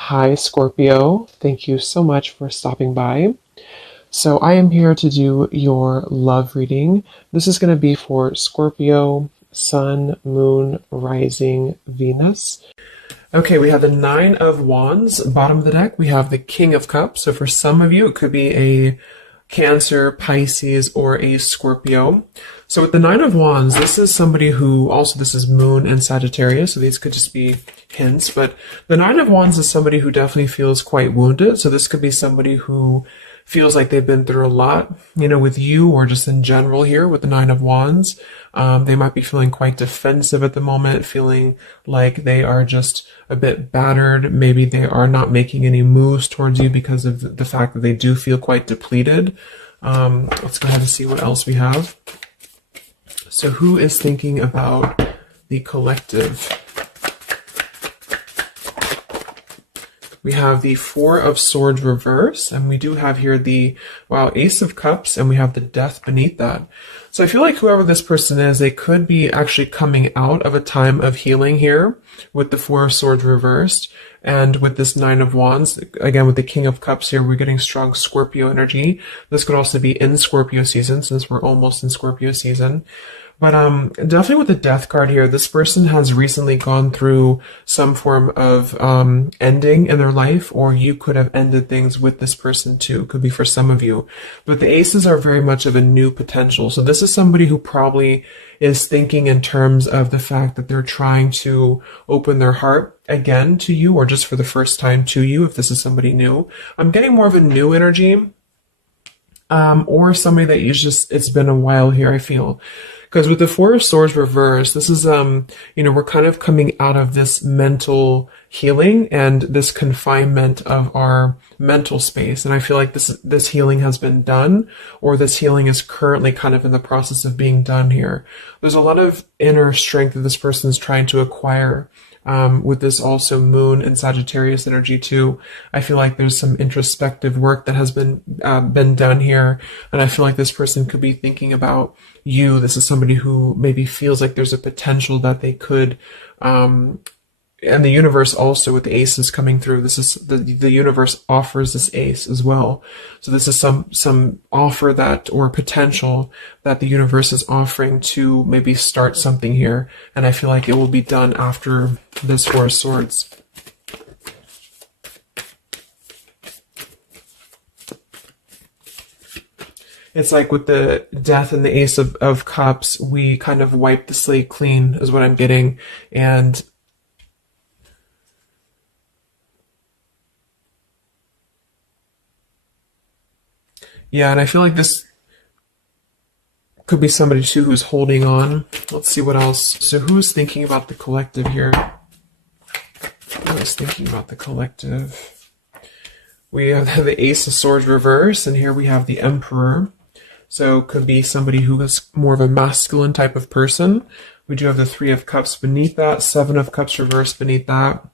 Hi, Scorpio. Thank you so much for stopping by. So, I am here to do your love reading. This is going to be for Scorpio, Sun, Moon, Rising, Venus. Okay, we have the Nine of Wands. Bottom of the deck, we have the King of Cups. So, for some of you, it could be a Cancer, Pisces, or a Scorpio. So with the Nine of Wands, this is somebody who, also this is Moon and Sagittarius, so these could just be hints, but the Nine of Wands is somebody who definitely feels quite wounded, so this could be somebody who feels like they've been through a lot, with you or just in general here with the Nine of Wands. They might be feeling quite defensive at the moment, feeling like they are just a bit battered. Maybe they are not making any moves towards you because of the fact that they do feel quite depleted. Let's go ahead and see what else we have. So who is thinking about the collective? We have the Four of Swords reverse, and we do have here the, Ace of Cups, and we have the Death beneath that. So I feel like whoever this person is, they could be actually coming out of a time of healing here with the Four of Swords reversed. And with this Nine of Wands, again, with the King of Cups here, we're getting strong Scorpio energy. This could also be in Scorpio season, since we're almost in Scorpio season. But definitely with the Death card here, this person has recently gone through some form of ending in their life, or you could have ended things with this person too. Could be for some of you. But the Aces are very much of a new potential. So this is somebody who probably is thinking in terms of the fact that they're trying to open their heart again to you, or just for the first time to you, if this is somebody new. I'm getting more of a new energy, or somebody that it's been a while here, I feel. Because with the Four of Swords reversed, this is, we're kind of coming out of this mental healing and this confinement of our mental space. And I feel like this healing has been done, or this healing is currently kind of in the process of being done here. There's a lot of inner strength that this person is trying to acquire. With this also Moon and Sagittarius energy too. I feel like there's some introspective work that has been done here, and I feel like this person could be thinking about you. This is somebody who maybe feels like there's a potential that they could, and the universe also with the aces coming through. This is the universe offers this ace as well. So this is some offer that, or potential that the universe is offering to maybe start something here. And I feel like it will be done after this Four of Swords. It's like with the Death and the Ace of Cups, we kind of wipe the slate clean is what I'm getting. And yeah, and I feel like this could be somebody too who's holding on. Let's see what else. So who's thinking about the collective here? Who is thinking about the collective? We have the Ace of Swords reverse, and here we have the Emperor. So could be somebody who is more of a masculine type of person. We do have the Three of Cups beneath that, Seven of Cups reverse beneath that.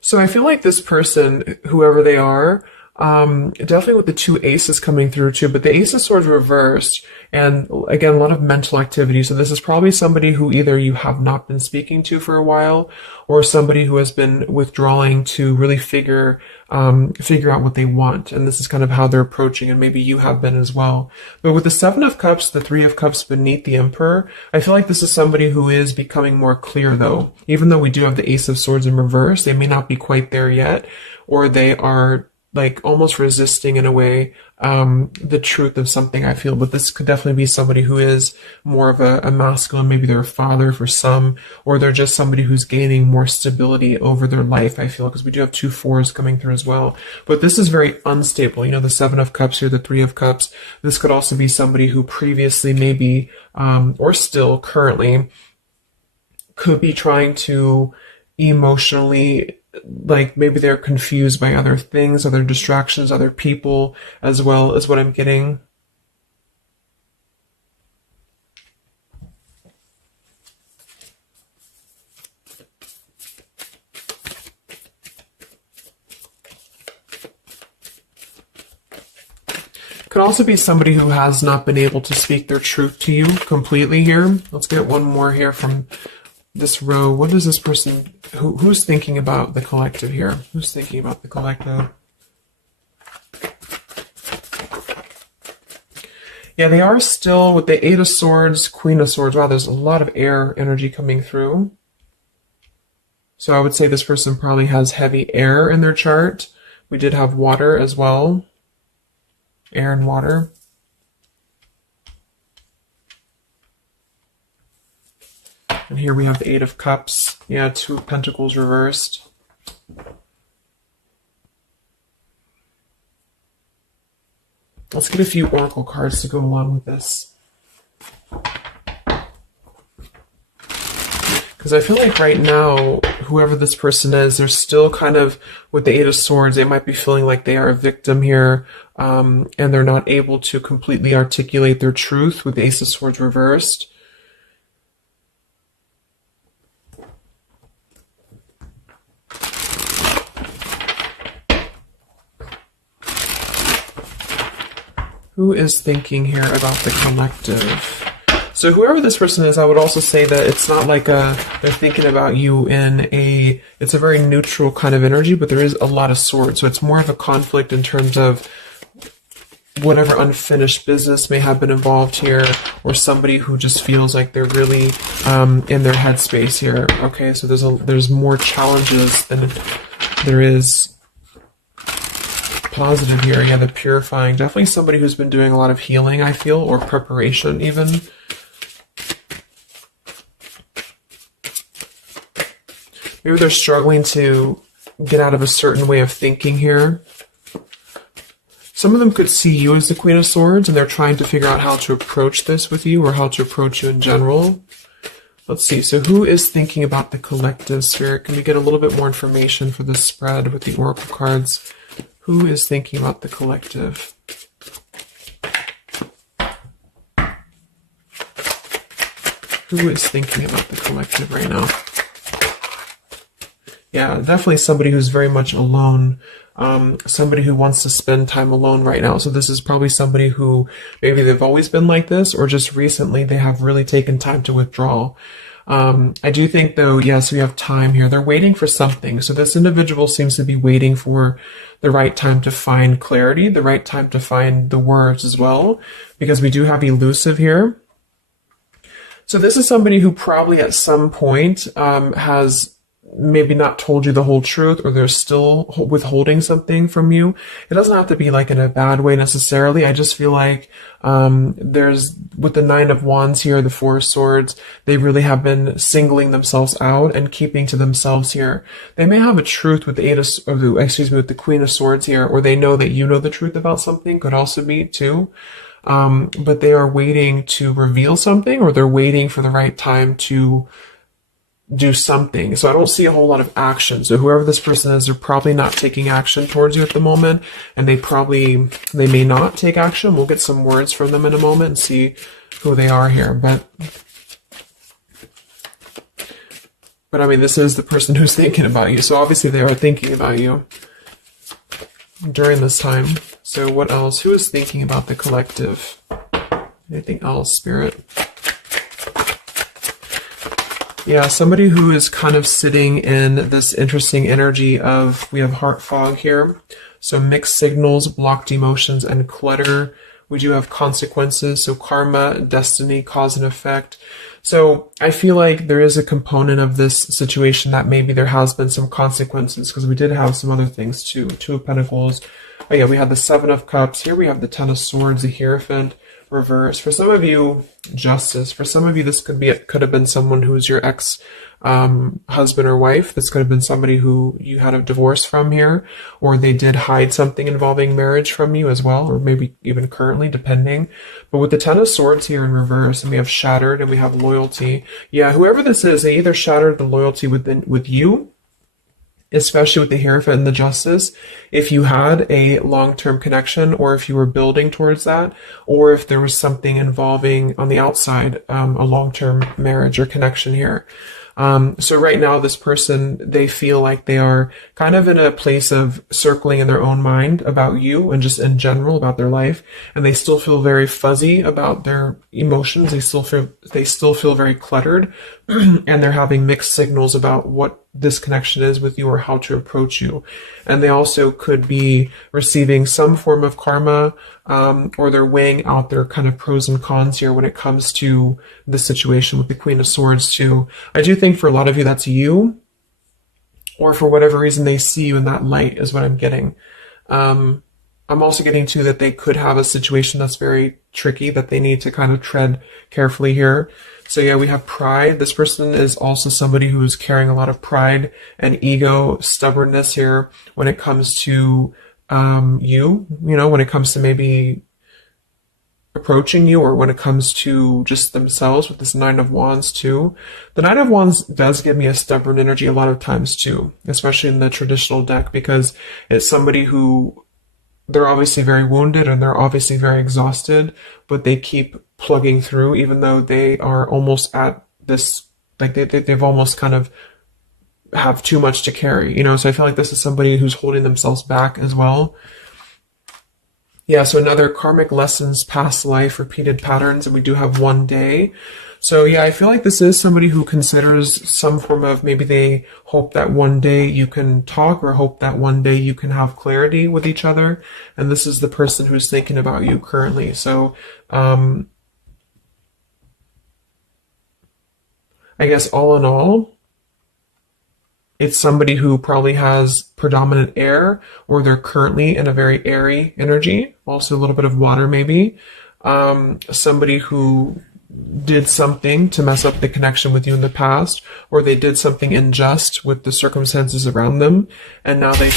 So I feel like this person, whoever they are, definitely with the two aces coming through too, but the Ace of Swords reversed, and again, a lot of mental activity. So this is probably somebody who either you have not been speaking to for a while, or somebody who has been withdrawing to really figure out what they want. And this is kind of how they're approaching, and maybe you have been as well. But with the Seven of Cups, the Three of Cups beneath the Emperor, I feel like this is somebody who is becoming more clear though. Even though we do have the Ace of Swords in reverse, they may not be quite there yet, or they are like almost resisting in a way the truth of something, I feel. But this could definitely be somebody who is more of a masculine. Maybe they're a father for some, or they're just somebody who's gaining more stability over their life, I feel, because we do have two fours coming through as well. But this is very unstable. The Seven of Cups here, the Three of Cups. This could also be somebody who previously maybe, or still currently, could be trying to emotionally, like maybe they're confused by other things, other distractions, other people, as well as what I'm getting. Could also be somebody who has not been able to speak their truth to you completely here. Let's get one more here from this row. What is this person, who's thinking about the collective here? Who's thinking about the collective? Yeah, they are still with the Eight of Swords, Queen of Swords. Wow, there's a lot of air energy coming through. So I would say this person probably has heavy air in their chart. We did have water as well. Air and water. And here we have the Eight of Cups. Yeah, Two of Pentacles reversed. Let's get a few oracle cards to go along with this. Because I feel like right now, whoever this person is, they're still kind of, with the Eight of Swords, they might be feeling like they are a victim here, and they're not able to completely articulate their truth with the Ace of Swords reversed. Who is thinking here about the collective? So whoever this person is, I would also say that it's not like they're thinking about you in it's a very neutral kind of energy, but there is a lot of swords. So it's more of a conflict in terms of whatever unfinished business may have been involved here, or somebody who just feels like they're really in their headspace here. Okay, so there's more challenges than there is positive here. Yeah, the purifying. Definitely somebody who's been doing a lot of healing, I feel, or preparation even. Maybe they're struggling to get out of a certain way of thinking here. Some of them could see you as the Queen of Swords, and they're trying to figure out how to approach this with you, or how to approach you in general. Let's see. So who is thinking about the collective, Spirit? Can we get a little bit more information for this spread with the oracle cards? Who is thinking about the collective? Who is thinking about the collective right now? Yeah, definitely somebody who's very much alone. Somebody who wants to spend time alone right now. So this is probably somebody who maybe they've always been like this, or just recently they have really taken time to withdraw. I do think though, yes, we have time here. They're waiting for something. So this individual seems to be waiting for the right time to find clarity, the right time to find the words as well, because we do have elusive here. So this is somebody who probably at some point has maybe not told you the whole truth, or they're still withholding something from you. It doesn't have to be like in a bad way necessarily. I just feel like there's, with the Nine of Wands here, the Four of Swords, they really have been singling themselves out and keeping to themselves here. They may have a truth with the with the Queen of Swords here, or they know that you know the truth about something, could also be too. But they are waiting to reveal something, or they're waiting for the right time to do something. So I don't see a whole lot of action. So whoever this person is, they're probably not taking action towards you at the moment, and they may not take action. We'll get some words from them in a moment and see who they are here. But I mean, this is the person who's thinking about you. So obviously they are thinking about you during this time. So what else? Who is thinking about the collective? Anything else, Spirit? Yeah, somebody who is kind of sitting in this interesting energy of, we have heart fog here. So mixed signals, blocked emotions, and clutter. We do have consequences. So karma, destiny, cause and effect. So I feel like there is a component of this situation that maybe there has been some consequences, because we did have some other things too. Two of Pentacles. Oh yeah, we had the Seven of Cups. Here we have the Ten of Swords, the Hierophant. Reverse. For some of you, Justice. For some of you, this could have been someone who is your ex husband or wife. This could have been somebody who you had a divorce from here, or they did hide something involving marriage from you as well, or maybe even currently, depending. But with the Ten of Swords here in reverse, and we have shattered, and we have loyalty. Yeah, whoever this is, they either shattered the loyalty with you, especially with the Hierophant and the Justice, if you had a long-term connection, or if you were building towards that, or if there was something involving on the outside, a long-term marriage or connection here. So right now, this person, they feel like they are kind of in a place of circling in their own mind about you and just in general about their life. And they still feel very fuzzy about their emotions. They still feel very cluttered and they're having mixed signals about what this connection is with you or how to approach you. And they also could be receiving some form of karma, or they're weighing out their kind of pros and cons here when it comes to the situation with the Queen of Swords too. I do think for a lot of you that's you, or for whatever reason they see you in that light is what I'm getting. I'm also getting too that they could have a situation that's very tricky that they need to kind of tread carefully here. So yeah, we have pride. This person is also somebody who is carrying a lot of pride and ego, stubbornness here when it comes to when it comes to maybe approaching you, or when it comes to just themselves with this Nine of Wands too. The Nine of Wands does give me a stubborn energy a lot of times too, especially in the traditional deck, because it's somebody who, they're obviously very wounded and they're obviously very exhausted, but they keep plugging through even though they are almost at this, like they've almost kind of have too much to carry, so I feel like this is somebody who's holding themselves back as well. Yeah, so another karmic lessons, past life, repeated patterns, and we do have one day. So yeah, I feel like this is somebody who considers some form of, maybe they hope that one day you can talk, or hope that one day you can have clarity with each other. And this is the person who's thinking about you currently. So I guess all in all, it's somebody who probably has predominant air, or they're currently in a very airy energy, also a little bit of water maybe. Somebody who did something to mess up the connection with you in the past, or they did something unjust with the circumstances around them, and now they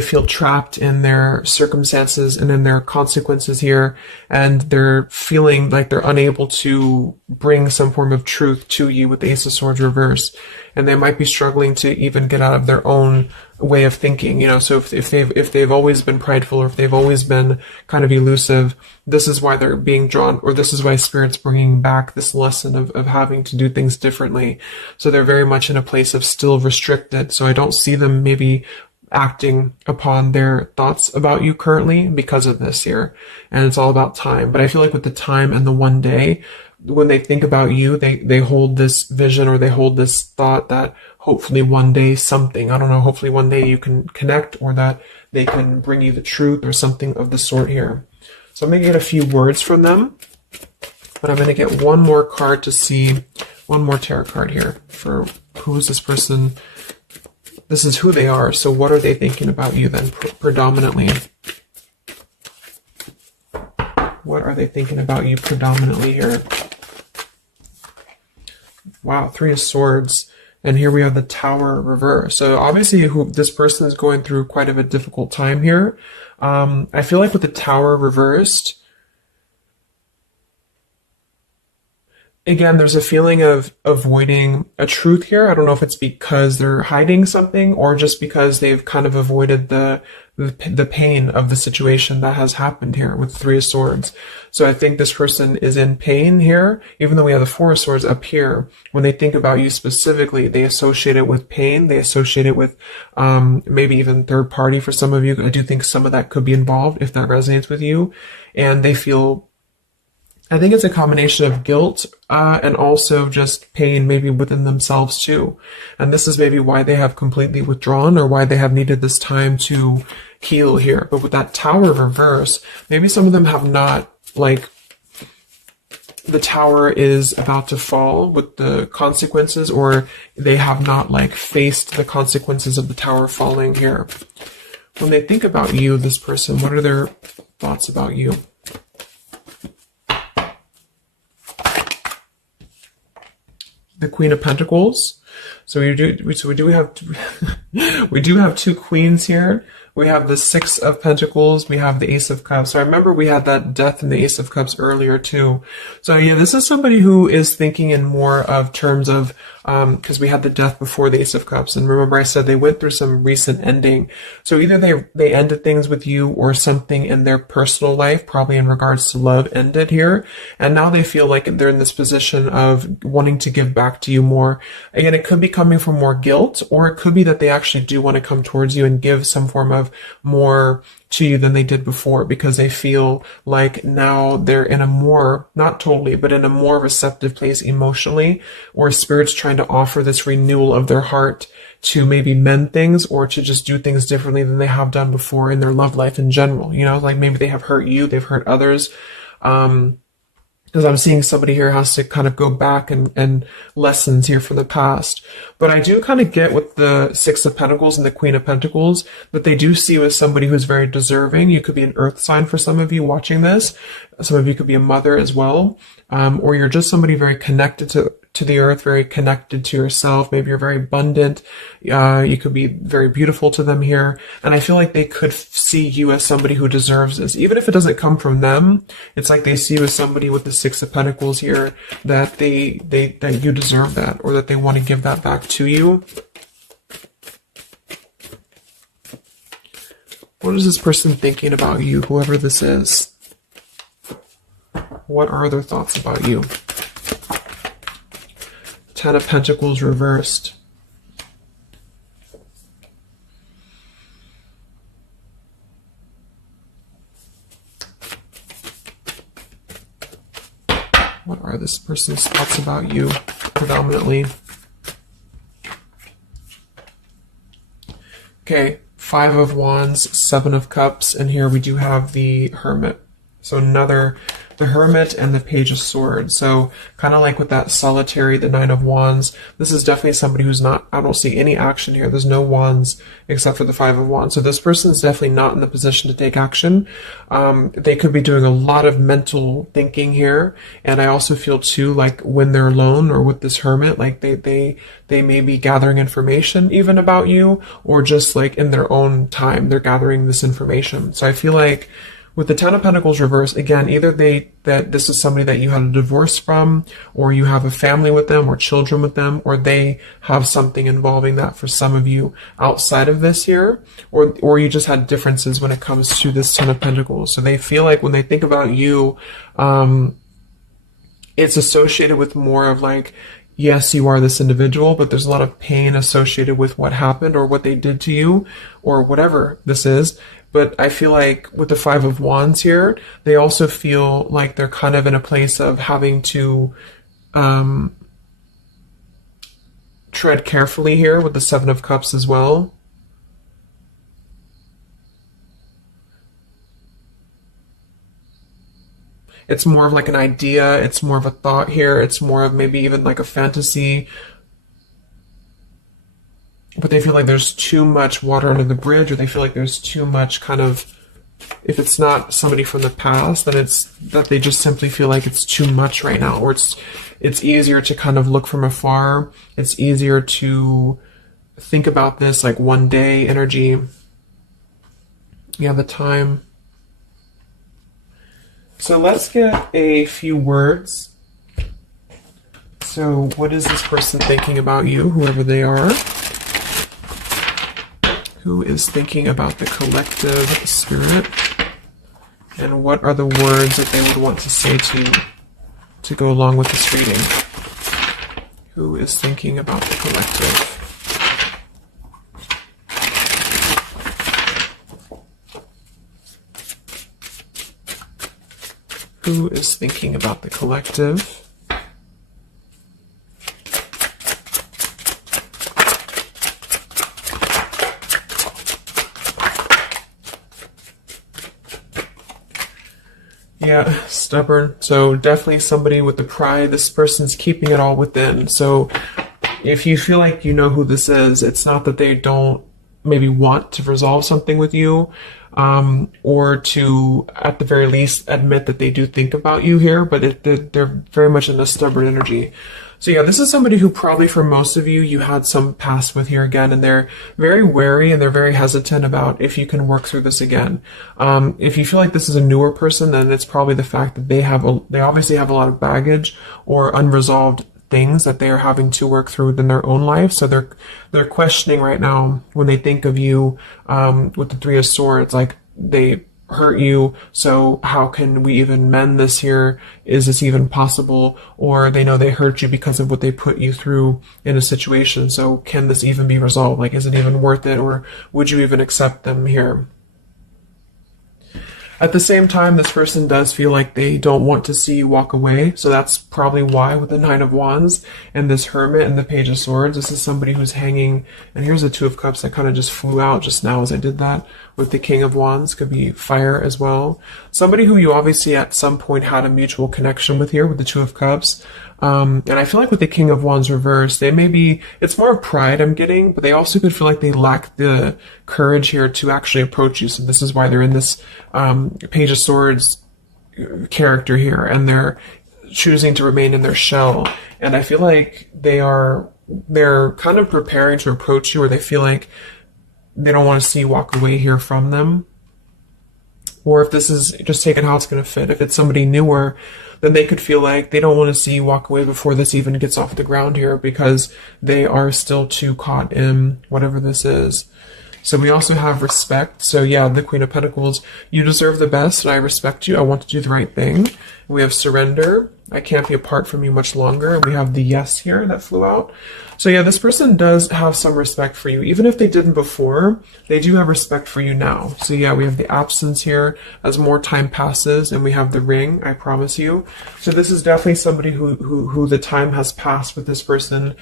feel trapped in their circumstances and in their consequences here, and they're feeling like they're unable to bring some form of truth to you with the Ace of Swords reverse, and they might be struggling to even get out of their own way of thinking, so if they've always been prideful, or if they've always been kind of elusive, this is why they're being drawn, or this is why Spirit's bringing back this lesson of having to do things differently. So they're very much in a place of still restricted, so I don't see them maybe acting upon their thoughts about you currently because of this here. And it's all about time. But I feel like with the time and the one day, when they think about you, they hold this vision, or they hold this thought that hopefully one day something, I don't know, hopefully one day you can connect, or that they can bring you the truth or something of the sort here. So I'm going to get a few words from them, but I'm going to get one more card to see, one more tarot card here for who is this person. This is who they are. So what are they thinking about you then predominantly? What are they thinking about you predominantly here? Wow, Three of Swords. And here we have the Tower reverse. So obviously this person is going through quite of a difficult time here. I feel like with the Tower reversed, again, there's a feeling of avoiding a truth here. I don't know if it's because they're hiding something, or just because they've kind of avoided the pain of the situation that has happened here with Three of Swords. So I think this person is in pain here, even though we have the Four of Swords up here. When they think about you specifically, they associate it with pain. They associate it with maybe even third party for some of you. I do think some of that could be involved if that resonates with you. And they feel, I think it's a combination of guilt and also just pain maybe within themselves too. And this is maybe why they have completely withdrawn, or why they have needed this time to heal here. But with that Tower reverse, maybe some of them have not, like, the tower is about to fall with the consequences, or they have not like faced the consequences of the tower falling here. When they think about you, this person, what are their thoughts about you? The Queen of Pentacles. So we do have we do have two queens here. We have the Six of Pentacles. We have the Ace of Cups. So I remember we had that Death and the Ace of Cups earlier too. So yeah, this is somebody who is thinking in more of terms of, because we had the Death before the Ace of Cups. And remember I said they went through some recent ending. So either they ended things with you, or something in their personal life, probably in regards to love, ended here. And now they feel like they're in this position of wanting to give back to you more. Again, it could be coming from more guilt, or it could be that they actually do want to come towards you and give some form of more to you than they did before, because they feel like now they're in a more, not totally, but in a more receptive place emotionally, or Spirit's trying to offer this renewal of their heart to maybe mend things, or to just do things differently than they have done before in their love life in general. You know, like maybe they have hurt you, they've hurt others. Because I'm seeing somebody here has to kind of go back and lessons here from the past. But I do kind of get with the Six of Pentacles and the Queen of Pentacles that they do see you as somebody who's very deserving. You could be an earth sign for some of you watching this. Some of you could be a mother as well. Or you're just somebody very connected to the earth, very connected to yourself. Maybe you're very abundant. You could be very beautiful to them here. And I feel like they could see you as somebody who deserves this. Even if it doesn't come from them, it's like they see you as somebody with the Six of Pentacles here, that that you deserve that, or that they want to give that back to you. What is this person thinking about you, whoever this is? What are their thoughts about you? Ten of Pentacles reversed. What are this person's thoughts about you, predominantly? Okay, Five of Wands, Seven of Cups, and here we do have the Hermit. So the Hermit and the Page of Swords. So kind of like with that Solitary, the Nine of Wands, this is definitely somebody who's not, I don't see any action here. There's no wands except for the Five of Wands. So this person is definitely not in the position to take action. They could be doing a lot of mental thinking here. And I also feel too, like when they're alone or with this Hermit, like they may be gathering information even about you, or just like in their own time, they're gathering this information. So I feel like with the Ten of Pentacles reversed, again, either that this is somebody that you had a divorce from, or you have a family with them, or children with them, or they have something involving that for some of you outside of this here, or you just had differences when it comes to this Ten of Pentacles. So they feel like when they think about you, it's associated with more of like, yes, you are this individual, but there's a lot of pain associated with what happened or what they did to you, or whatever this is. But I feel like with the Five of Wands here, they also feel like they're kind of in a place of having to tread carefully here with the Seven of Cups as well. It's more of like an idea. It's more of a thought here. It's more of maybe even like a fantasy. But they feel like there's too much water under the bridge, or they feel like there's too much kind of, if it's not somebody from the past, then it's that they just simply feel like it's too much right now, or it's easier to kind of look from afar. It's easier to think about this like one day energy. Yeah, the time. So let's get a few words. So what is this person thinking about you, whoever they are? Who is thinking about the collective spirit? And what are the words that they would want to say to go along with this reading? Who is thinking about the collective? Who is thinking about the collective? Yeah, stubborn. So definitely somebody with the pride. This person's keeping it all within. So if you feel like you know who this is, it's not that they don't maybe want to resolve something with you. or to, at the very least, admit that they do think about you here, but they're very much in a stubborn energy. So yeah, this is somebody who probably for most of you, you had some past with here again, and they're very wary and they're very hesitant about if you can work through this again. If you feel like this is a newer person, then it's probably the fact that they obviously have a lot of baggage or unresolved things that they are having to work through within their own life. So they're questioning right now when they think of you, with the Three of Swords, like they hurt you, so how can we even mend this here? Is this even possible? Or they know they hurt you because of what they put you through in a situation, so can this even be resolved? Like, is it even worth it, or would you even accept them here? At the same time, this person does feel like they don't want to see you walk away, so that's probably why with the Nine of Wands and this Hermit and the Page of Swords, this is somebody who's hanging, and here's the Two of Cups that kind of just flew out just now as I did that, with the King of Wands, could be fire as well. Somebody who you obviously at some point had a mutual connection with here with the Two of Cups. And I feel like with the King of Wands reversed, they may be, it's more pride I'm getting, but they also could feel like they lack the courage here to actually approach you. So this is why they're in this Page of Swords character here, and they're choosing to remain in their shell. And I feel like they're kind of preparing to approach you, or they feel like they don't want to see you walk away here from them. Or if this is just taking how it's going to fit, if it's somebody newer, then they could feel like they don't want to see you walk away before this even gets off the ground here, because they are still too caught in whatever this is. So we also have respect. So yeah, the Queen of Pentacles, you deserve the best and I respect you. I want to do the right thing. We have surrender. I can't be apart from you much longer. And we have the yes here that flew out. So yeah, this person does have some respect for you. Even if they didn't before, they do have respect for you now. So yeah, we have the absence here as more time passes, and we have the ring, I promise you. So this is definitely somebody who the time has passed with this person.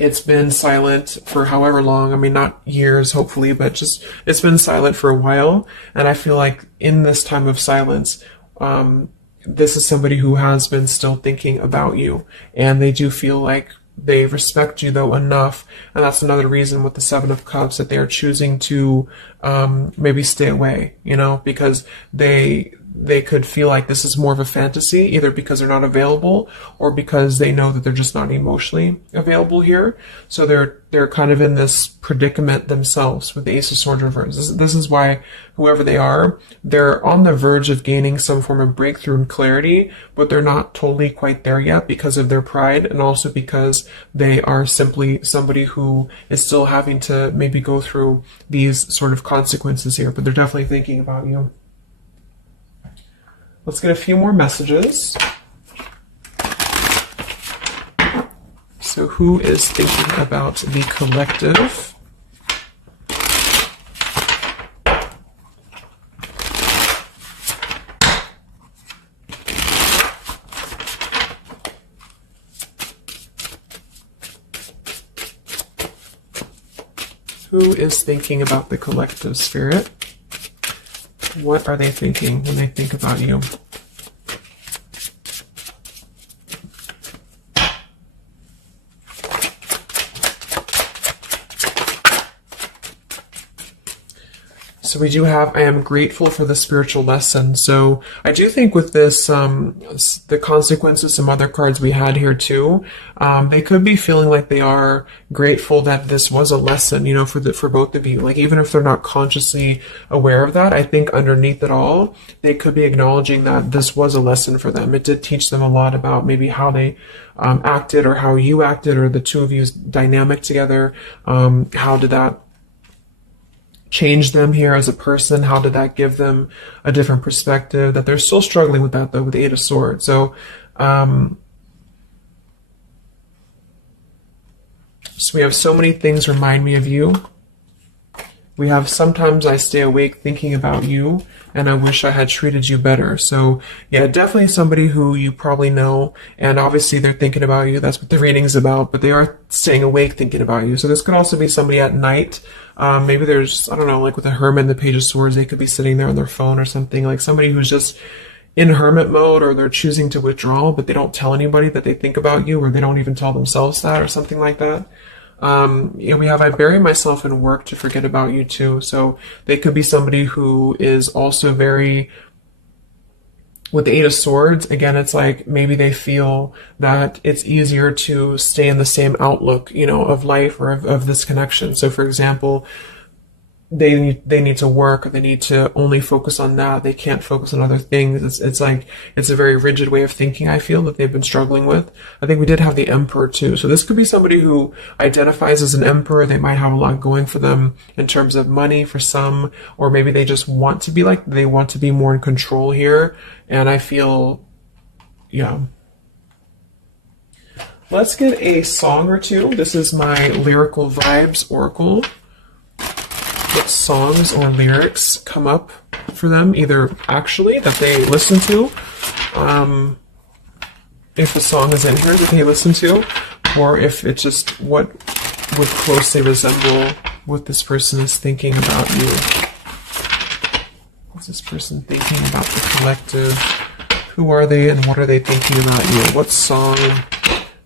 It's been silent for however long. I mean, not years, hopefully, but just it's been silent for a while. And I feel like in this time of silence, this is somebody who has been still thinking about you, and they do feel like they respect you though enough. And that's another reason with the Seven of Cups that they're choosing to maybe stay away, you know, because they could feel like this is more of a fantasy, either because they're not available or because they know that they're just not emotionally available here. So they're kind of in this predicament themselves with the Ace of Swords reversed. This is why whoever they are, they're on the verge of gaining some form of breakthrough and clarity, but they're not totally quite there yet because of their pride, and also because they are simply somebody who is still having to maybe go through these sort of consequences here, but they're definitely thinking about you. Let's get a few more messages. So who is thinking about the collective? Who is thinking about the collective, Spirit? What are they thinking when they think about you? So we do have, I am grateful for the spiritual lesson. So I do think with this, the consequences, some other cards we had here too, they could be feeling like they are grateful that this was a lesson, you know, for both of you. Like, even if they're not consciously aware of that, I think underneath it all, they could be acknowledging that this was a lesson for them. It did teach them a lot about maybe how they acted, or how you acted, or the two of you's dynamic together. How did that change them here as a person? How did that give them a different perspective? That they're still struggling with that though, with the Eight of Swords. So, so we have so many things remind me of you. We have sometimes I stay awake thinking about you, and I wish I had treated you better. So yeah, definitely somebody who you probably know, and obviously they're thinking about you. That's what the reading's about, but they are staying awake thinking about you. So this could also be somebody at night. Maybe there's, I don't know, like with the Hermit and the Page of Swords, they could be sitting there on their phone or something, like somebody who's just in hermit mode, or they're choosing to withdraw, but they don't tell anybody that they think about you, or they don't even tell themselves that, or something like that. We have I bury myself in work to forget about you too. So they could be somebody who is also very, with the Eight of Swords, again, it's like maybe they feel that it's easier to stay in the same outlook, of life or of this connection. So for example, they need to work, or they need to only focus on that. They can't focus on other things. It's like, it's a very rigid way of thinking, I feel, that they've been struggling with. I think we did have the Emperor too. So this could be somebody who identifies as an Emperor. They might have a lot going for them in terms of money for some, or maybe they just want to be they want to be more in control here. And I feel, yeah. Let's get a song or two. This is my Lyrical Vibes Oracle. What songs or lyrics come up for them, either actually that they listen to, if the song is in here that they listen to, or if it's just what would closely resemble what this person is thinking about you. What's this person thinking about the collective? Who are they and what are they thinking about you? What song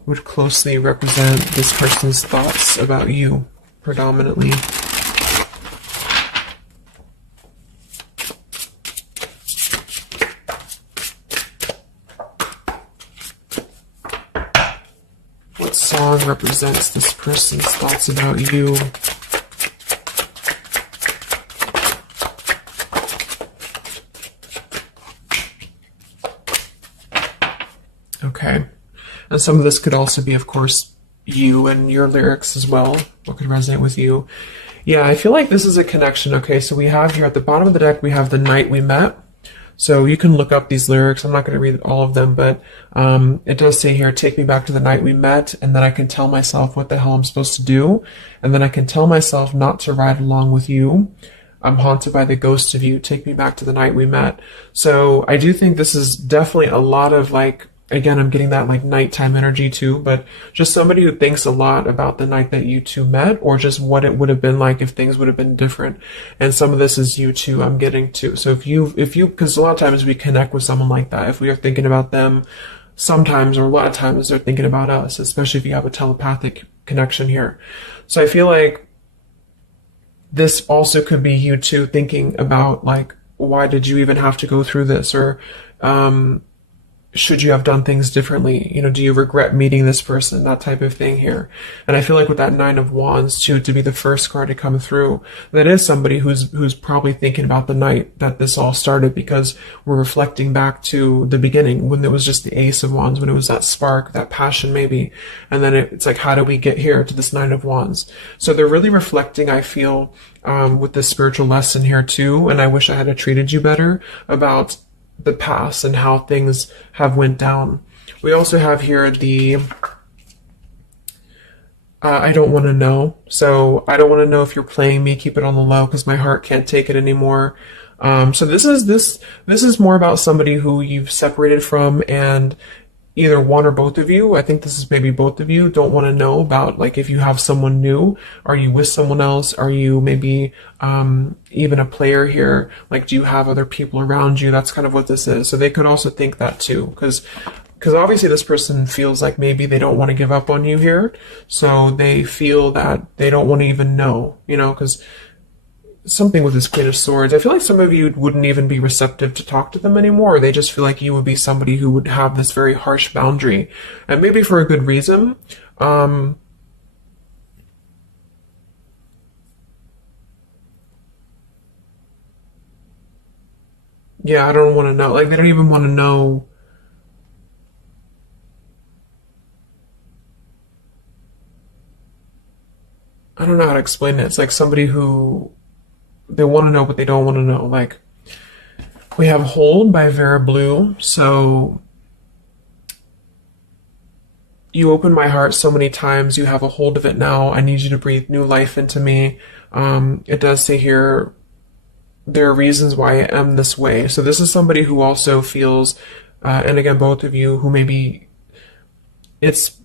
would closely represent this person's thoughts about you predominantly? What song represents this person's thoughts about you? Okay. And some of this could also be, of course, you and your lyrics as well. What could resonate with you? Yeah, I feel like this is a connection. Okay, so we have here at the bottom of the deck, we have The Night We Met. So you can look up these lyrics. I'm not going to read all of them, but it does say here, take me back to the night we met, and then I can tell myself what the hell I'm supposed to do, and then I can tell myself not to ride along with you. I'm haunted by the ghost of you. Take me back to the night we met. So I do think this is definitely a lot of again, I'm getting that nighttime energy too, but just somebody who thinks a lot about the night that you two met, or just what it would have been like if things would have been different. And some of this is you too, I'm getting to. So if you, because a lot of times we connect with someone like that. If we are thinking about them sometimes, or a lot of times they're thinking about us, especially if you have a telepathic connection here. So I feel like this also could be you too thinking about why did you even have to go through this? Or, should you have done things differently? Do you regret meeting this person? That type of thing here. And I feel like with that Nine of Wands too, to be the first card to come through, that is somebody who's probably thinking about the night that this all started, because we're reflecting back to the beginning when it was just the Ace of Wands, when it was that spark, that passion maybe. And then it's like, how do we get here to this Nine of Wands? So they're really reflecting, I feel, with this spiritual lesson here too. And I wish I had treated you better about the past and how things have went down. We also have here the I don't want to know. So I don't want to know if you're playing me. Keep it on the low because my heart can't take it anymore. So this is more about somebody who you've separated from, and either one or both of you, I think this is maybe both of you, don't want to know about if you have someone new. Are you with someone else? Are you maybe even a player here? Do you have other people around you? That's kind of what this is. So they could also think that too, because obviously this person feels like maybe they don't want to give up on you here. So they feel that they don't want to even know, because something with this Queen of Swords, I feel like some of you wouldn't even be receptive to talk to them anymore. Or they just feel like you would be somebody who would have this very harsh boundary, and maybe for a good reason. Yeah, I don't want to know. They don't even want to know. I don't know how to explain it. It's like somebody who they want to know, but they don't want to know. We have Hold by Vera Blue. So you opened my heart so many times. You have a hold of it now. I need you to breathe new life into me. It does say here, there are reasons why I am this way. So this is somebody who also feels, and again, both of you who maybe it's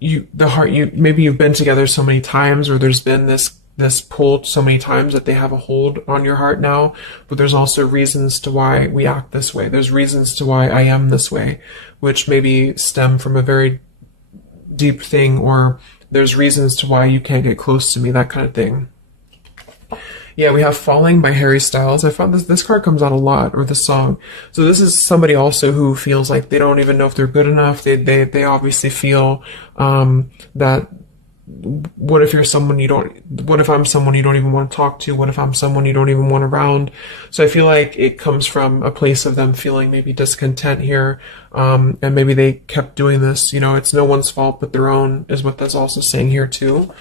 maybe you've been together so many times, or there's been this pull so many times that they have a hold on your heart now, but there's also reasons to why we act this way. There's reasons to why I am this way, which maybe stem from a very deep thing, or there's reasons to why you can't get close to me, that kind of thing. Yeah, we have Falling by Harry Styles. I found this card comes out a lot, or this song. So this is somebody also who feels like they don't even know if they're good enough. They obviously feel that what if you're someone you don't, what if I'm someone you don't even want to talk to? What if I'm someone you don't even want around? So I feel like it comes from a place of them feeling maybe discontent here. And maybe they kept doing this, you know, it's no one's fault but their own, is what that's also saying here too.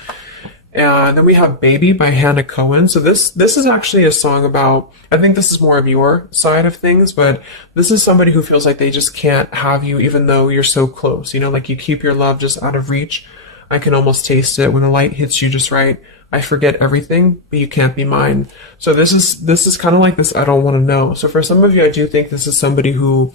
And then we have Baby by Hannah Cohen. So this is actually a song about, I think this is more of your side of things, but this is somebody who feels like they just can't have you even though you're so close. You know, like you keep your love just out of reach. I can almost taste it when the light hits you just right. I forget everything, but you can't be mine. So this is kind of like this I don't want to know. So for some of you, I do think this is somebody who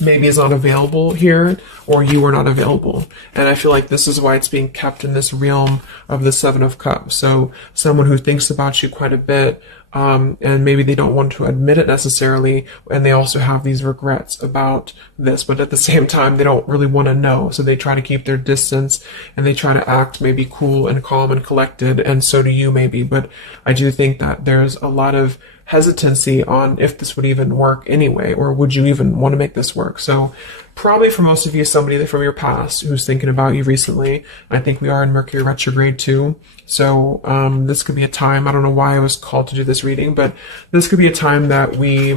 maybe is not available here, or you are not available. And I feel like this is why it's being kept in this realm of the Seven of Cups. So someone who thinks about you quite a bit, and maybe they don't want to admit it necessarily, and they also have these regrets about this, but at the same time, they don't really want to know. So they try to keep their distance, and they try to act maybe cool and calm and collected, and so do you maybe. But I do think that there's a lot of hesitancy on if this would even work anyway, or would you even want to make this work? So probably for most of you, somebody from your past who's thinking about you recently. I think we are in Mercury retrograde too. So this could be a time, I don't know why I was called to do this reading, but this could be a time that we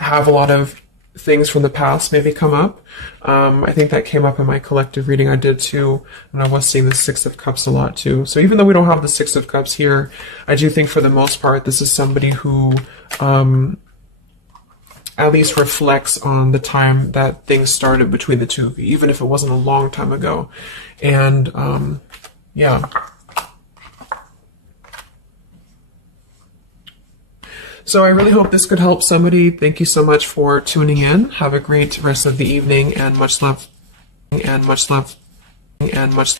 have a lot of things from the past maybe come up. I think that came up in my collective reading I did too, and I was seeing the Six of Cups a lot too. So even though we don't have the Six of Cups here, I do think for the most part this is somebody who at least reflects on the time that things started between the two of you, even if it wasn't a long time ago. And yeah. So I really hope this could help somebody. Thank you so much for tuning in. Have a great rest of the evening, and much love, and much love, and much